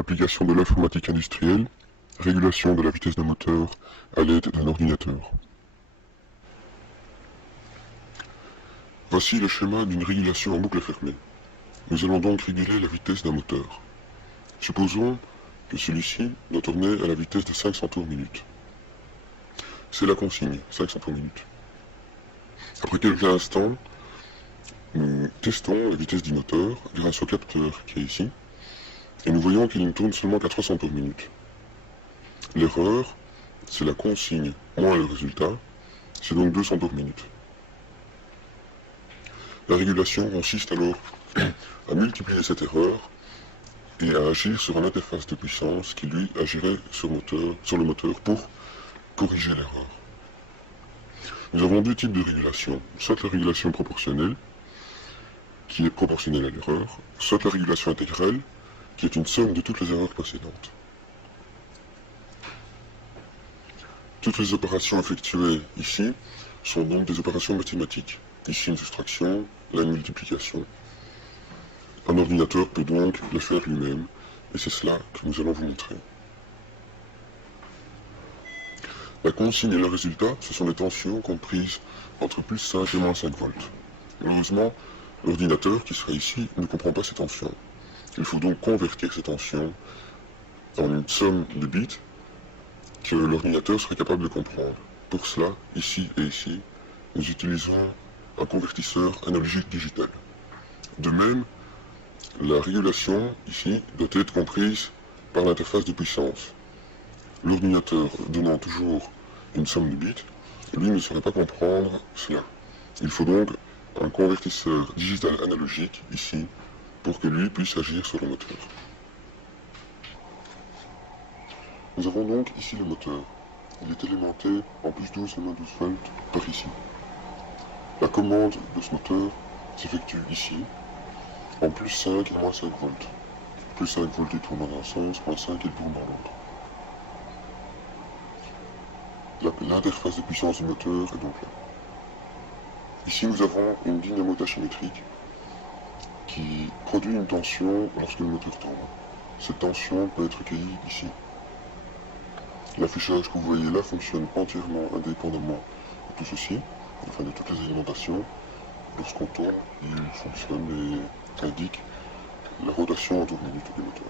application de l'informatique industrielle, régulation de la vitesse d'un moteur à l'aide d'un ordinateur. Voici le schéma d'une régulation en boucle fermée. Nous allons donc réguler la vitesse d'un moteur. Supposons que celui-ci doit tourner à la vitesse de 500 tours minute. C'est la consigne, 500 tours minute. Après quelques instants, nous testons la vitesse du moteur grâce au capteur qui est ici, et nous voyons qu'il ne tourne seulement qu'à 300 tours minute. L'erreur, c'est la consigne moins le résultat, c'est donc 200 tours minute. La régulation consiste alors à multiplier cette erreur et à agir sur une interface de puissance qui lui agirait sur le moteur pour corriger l'erreur. Nous avons deux types de régulation, soit la régulation proportionnelle, qui est proportionnelle à l'erreur, soit la régulation intégrale, qui est une somme de toutes les erreurs précédentes. Toutes les opérations effectuées ici sont donc des opérations mathématiques. Ici une soustraction, là une multiplication. Un ordinateur peut donc le faire lui-même, et c'est cela que nous allons vous montrer. La consigne et le résultat, ce sont des tensions comprises entre plus 5 et moins 5 volts. Malheureusement, l'ordinateur qui sera ici ne comprend pas ces tensions. Il faut donc convertir ces tensions en une somme de bits que l'ordinateur serait capable de comprendre. Pour cela, ici et ici, nous utilisons un convertisseur analogique digital. De même, la régulation, ici, doit être comprise par l'interface de puissance. L'ordinateur donnant toujours une somme de bits, lui ne saurait pas comprendre cela. Il faut donc un convertisseur digital analogique, ici, pour que lui puisse agir sur le moteur. Nous avons donc ici le moteur. Il est alimenté en plus 12 et moins 12 volts par ici. La commande de ce moteur s'effectue ici, en plus 5 et moins 5 volts. Plus 5 volts il tourne dans un sens, moins 5 il tourne dans l'autre. L'interface de puissance du moteur est donc là. Ici nous avons une dynamo tachymétrique qui produit une tension lorsque le moteur tourne. Cette tension peut être recueillie ici. L'affichage que vous voyez là fonctionne entièrement indépendamment de tout ceci, enfin de toutes les alimentations. Lorsqu'on tourne, il fonctionne et indique la rotation en tours minute du moteur.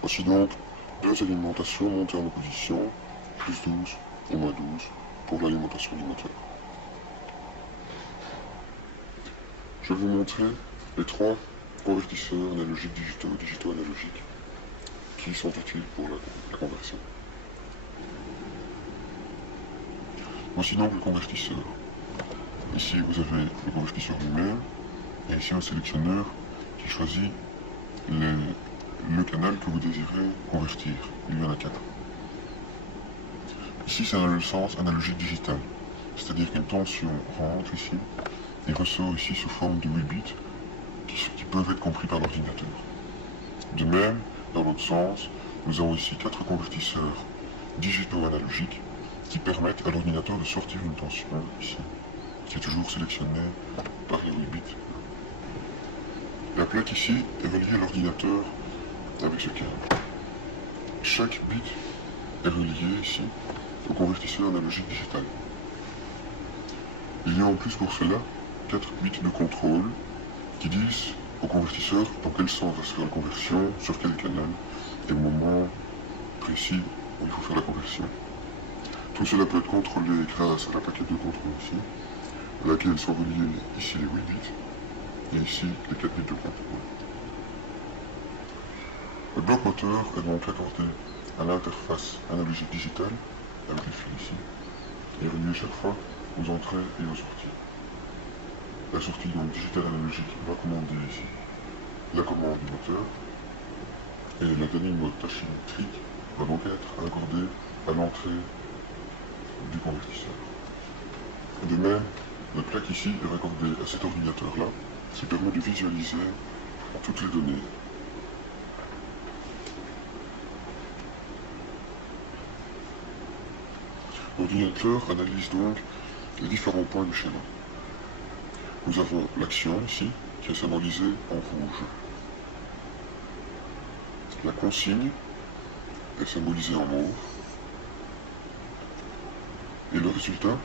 Voici donc deux alimentations montées en opposition, plus 12 et moins 12, pour l'alimentation du moteur. Je vais vous montrer les trois convertisseurs analogiques digitaux analogiques qui sont utiles pour la conversion. Voici donc le convertisseur. Ici vous avez le convertisseur lui-même, et ici un sélectionneur qui choisit le canal que vous désirez convertir. Il y en a 4. Ici c'est dans le sens analogique digital, c'est-à-dire qu'une tension rentre ici et ressort ici sous forme de 8 bits qui peuvent être compris par l'ordinateur. De même, dans l'autre sens, nous avons ici 4 convertisseurs digitaux analogiques qui permettent à l'ordinateur de sortir une tension ici, qui est toujours sélectionnée par les 8 bits. La plaque ici est reliée à l'ordinateur avec ce câble. Chaque bit est relié ici au convertisseur analogique digital. Il y a en plus pour cela 4 bits de contrôle qui disent au convertisseur dans quel sens va se faire la conversion, sur quel canal, et le moment précis où il faut faire la conversion. Tout cela peut être contrôlé grâce à la plaquette de contrôle ici, à laquelle sont reliés ici les 8 bits, et ici les 4 bits de contrôle. Le bloc moteur est donc accordé à l'interface analogique digitale, avec les fils ici, et relié chaque fois aux entrées et aux sorties. La sortie donc digitale analogique va commander ici la commande du moteur, et la dynamo tachymétrique va donc être accordée à l'entrée du convertisseur. De même, la plaque ici est raccordée à cet ordinateur-là, qui permet de visualiser toutes les données. L'ordinateur analyse donc les différents points du schéma. Nous avons l'action ici, qui est symbolisée en rouge. La consigne est symbolisée en mauve. Et le résultat,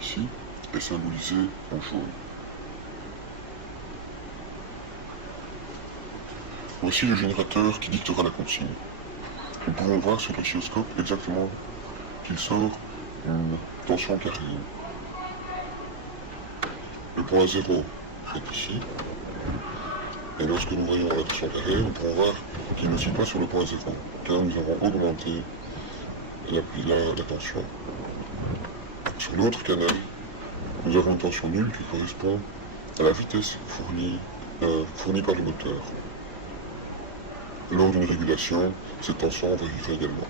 ici, est symbolisé en jaune. Voici le générateur qui dictera la consigne. Nous pouvons voir sur l'oscilloscope exactement qu'il sort une tension carrée. Le point 0 est ici. Et lorsque nous voyons la tension carrée, nous pourrons voir qu'il ne suit pas sur le point 0, car nous avons augmenté la tension. Sur l'autre canal, nous avons une tension nulle qui correspond à la vitesse fournie par le moteur. Lors d'une régulation, cette tension varierait également.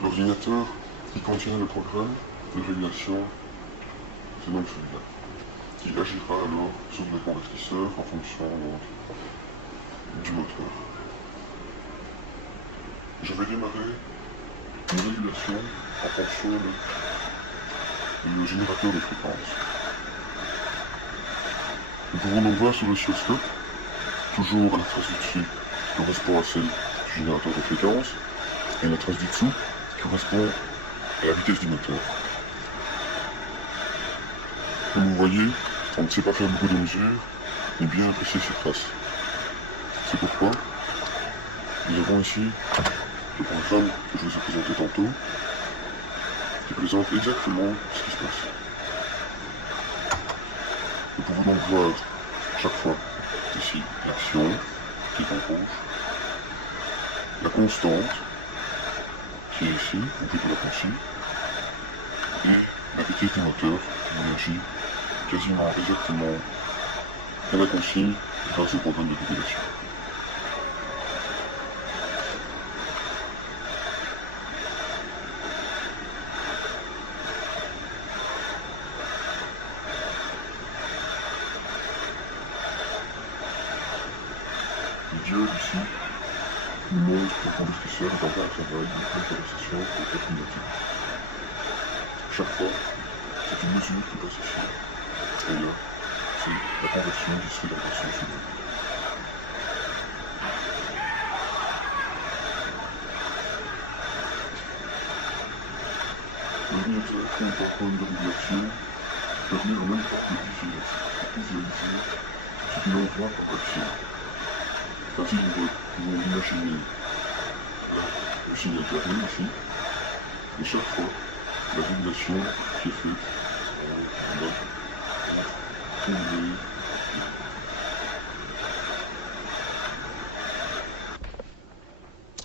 L'ordinateur qui contient le programme de régulation, c'est donc celui-là, qui agira alors sur le convertisseur en fonction du moteur. Je vais démarrer une régulation en fonction du générateur de fréquence. Nous pouvons donc voir sur l'oscilloscope, toujours la trace du dessus qui correspond à celle du générateur de fréquence, et la trace du dessous qui correspond à la vitesse du moteur. Comme vous voyez, on ne sait pas faire beaucoup de mesures, mais bien apprécier ces traces. C'est pourquoi nous avons ici le programme que je vous ai présenté tantôt, qui présente exactement ce qui se passe. Nous pouvons donc voir chaque fois ici l'action, qui est en rouge, la constante, qui est ici, ou plutôt la consigne, et la vitesse du moteur, qui réagit quasiment exactement à la consigne grâce au programme de régulation. Le diode ici nous montre que le convertisseur est encore un travail de conversation et continuative. Chaque fois, c'est une mesure qui passe ici. Et là, c'est la conversion qui se fait dans la version suivante. L'ordinateur compte un programme de régulation permet en même temps de visualiser ce que l'on voit en action. Ainsi, nous pouvons imaginer le signal carré ici, et chaque fois, la régulation qui est faite en mode tourner.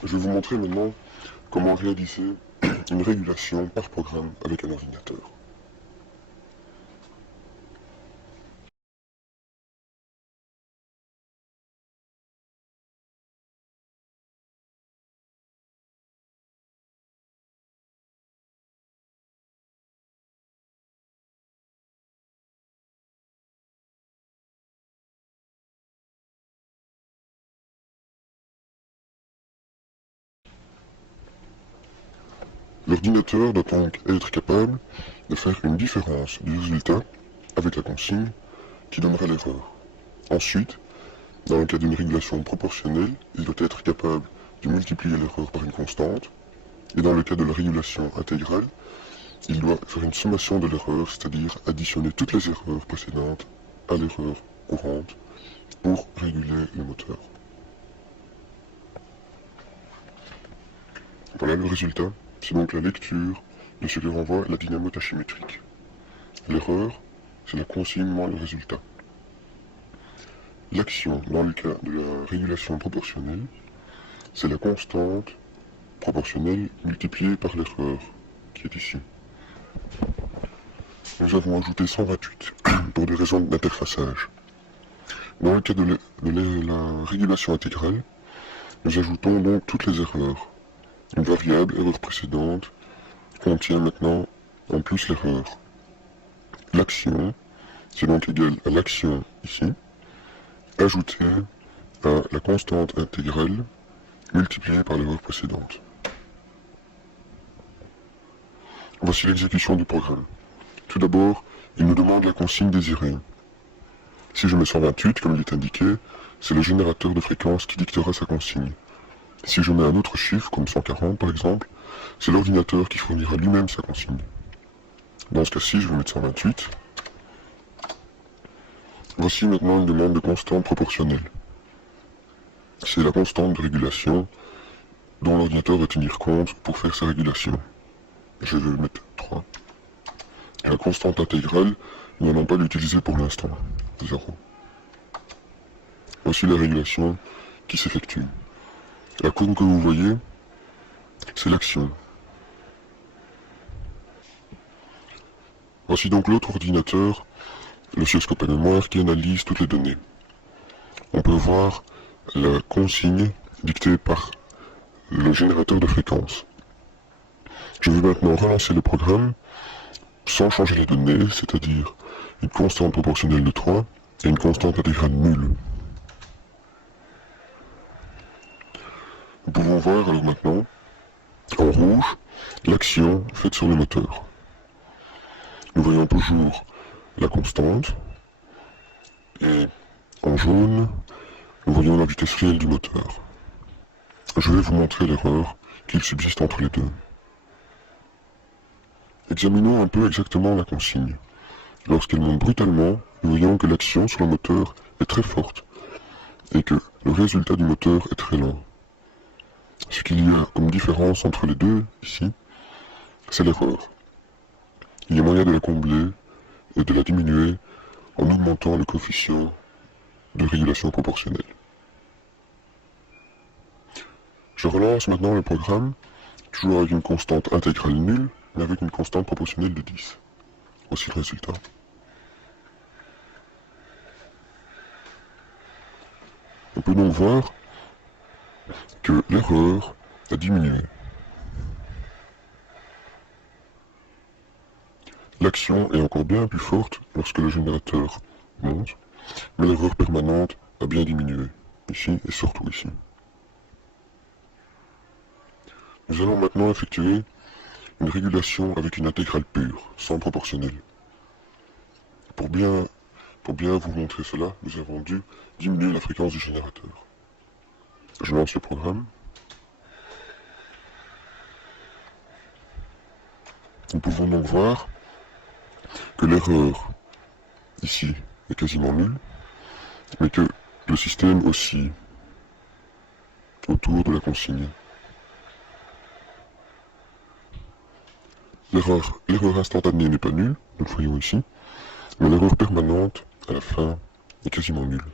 Je vais vous montrer maintenant comment réaliser une régulation par programme avec un ordinateur. L'ordinateur doit donc être capable de faire une différence du résultat avec la consigne qui donnera l'erreur. Ensuite, dans le cas d'une régulation proportionnelle, il doit être capable de multiplier l'erreur par une constante, et dans le cas de la régulation intégrale, il doit faire une sommation de l'erreur, c'est-à-dire additionner toutes les erreurs précédentes à l'erreur courante pour réguler le moteur. Voilà le résultat. C'est donc la lecture de ce que renvoie la dynamo tachymétrique. L'erreur, c'est la consigne moins le résultat. L'action, dans le cas de la régulation proportionnelle, c'est la constante proportionnelle multipliée par l'erreur, qui est ici. Nous avons ajouté 128 pour des raisons d'interfaçage. Dans le cas de la régulation intégrale, nous ajoutons donc toutes les erreurs. Une variable, erreur précédente, contient maintenant en plus l'erreur. L'action, c'est donc égal à l'action ici, ajoutée à la constante intégrale multipliée par l'erreur précédente. Voici l'exécution du programme. Tout d'abord, il nous demande la consigne désirée. Si je mets 128, comme il est indiqué, c'est le générateur de fréquence qui dictera sa consigne. Si je mets un autre chiffre, comme 140 par exemple, c'est l'ordinateur qui fournira lui-même sa consigne. Dans ce cas-ci, je vais mettre 128. Voici maintenant une demande de constante proportionnelle. C'est la constante de régulation dont l'ordinateur va tenir compte pour faire sa régulation. Je vais mettre 3. Et la constante intégrale, nous n'allons pas l'utiliser pour l'instant. 0. Voici la régulation qui s'effectue. La courbe que vous voyez, c'est l'action. Voici donc l'autre ordinateur, l'oscilloscope à mémoire, qui analyse toutes les données. On peut voir la consigne dictée par le générateur de fréquence. Je vais maintenant relancer le programme sans changer les données, c'est-à-dire une constante proportionnelle de 3 et une constante intégrale nulle. Nous pouvons voir alors maintenant, en rouge, l'action faite sur le moteur. Nous voyons toujours la constante, et en jaune, nous voyons la vitesse réelle du moteur. Je vais vous montrer l'erreur qu'il subsiste entre les deux. Examinons un peu exactement la consigne. Lorsqu'elle monte brutalement, nous voyons que l'action sur le moteur est très forte et que le résultat du moteur est très lent. Ce qu'il y a comme différence entre les deux, ici, c'est l'erreur. Il y a moyen de la combler et de la diminuer en augmentant le coefficient de régulation proportionnelle. Je relance maintenant le programme, toujours avec une constante intégrale nulle, mais avec une constante proportionnelle de 10. Voici le résultat. On peut donc voir que l'erreur a diminué. L'action est encore bien plus forte lorsque le générateur monte, mais l'erreur permanente a bien diminué, ici et surtout ici. Nous allons maintenant effectuer une régulation avec une intégrale pure, sans proportionnelle. Pour bien vous montrer cela, nous avons dû diminuer la fréquence du générateur. Je lance le programme. Nous pouvons donc voir que l'erreur ici est quasiment nulle, mais que le système oscille autour de la consigne. L'erreur instantanée n'est pas nulle, nous le voyons ici, mais l'erreur permanente, à la fin, est quasiment nulle.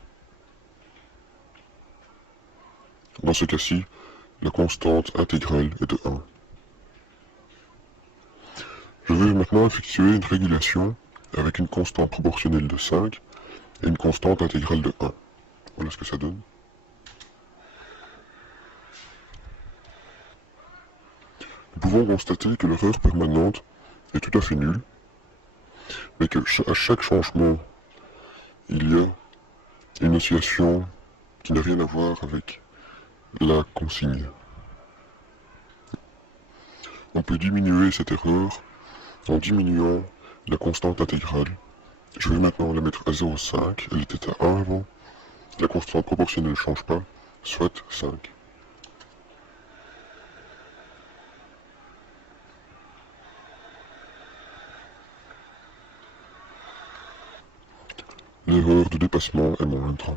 Dans ce cas-ci, la constante intégrale est de 1. Je vais maintenant effectuer une régulation avec une constante proportionnelle de 5 et une constante intégrale de 1. Voilà ce que ça donne. Nous pouvons constater que l'erreur permanente est tout à fait nulle, mais que à chaque changement, il y a une oscillation qui n'a rien à voir avec la consigne. On peut diminuer cette erreur en diminuant la constante intégrale. Je vais maintenant la mettre à 0,5, elle était à 1 avant. La constante proportionnelle ne change pas, soit 5. L'erreur de dépassement est moins 30.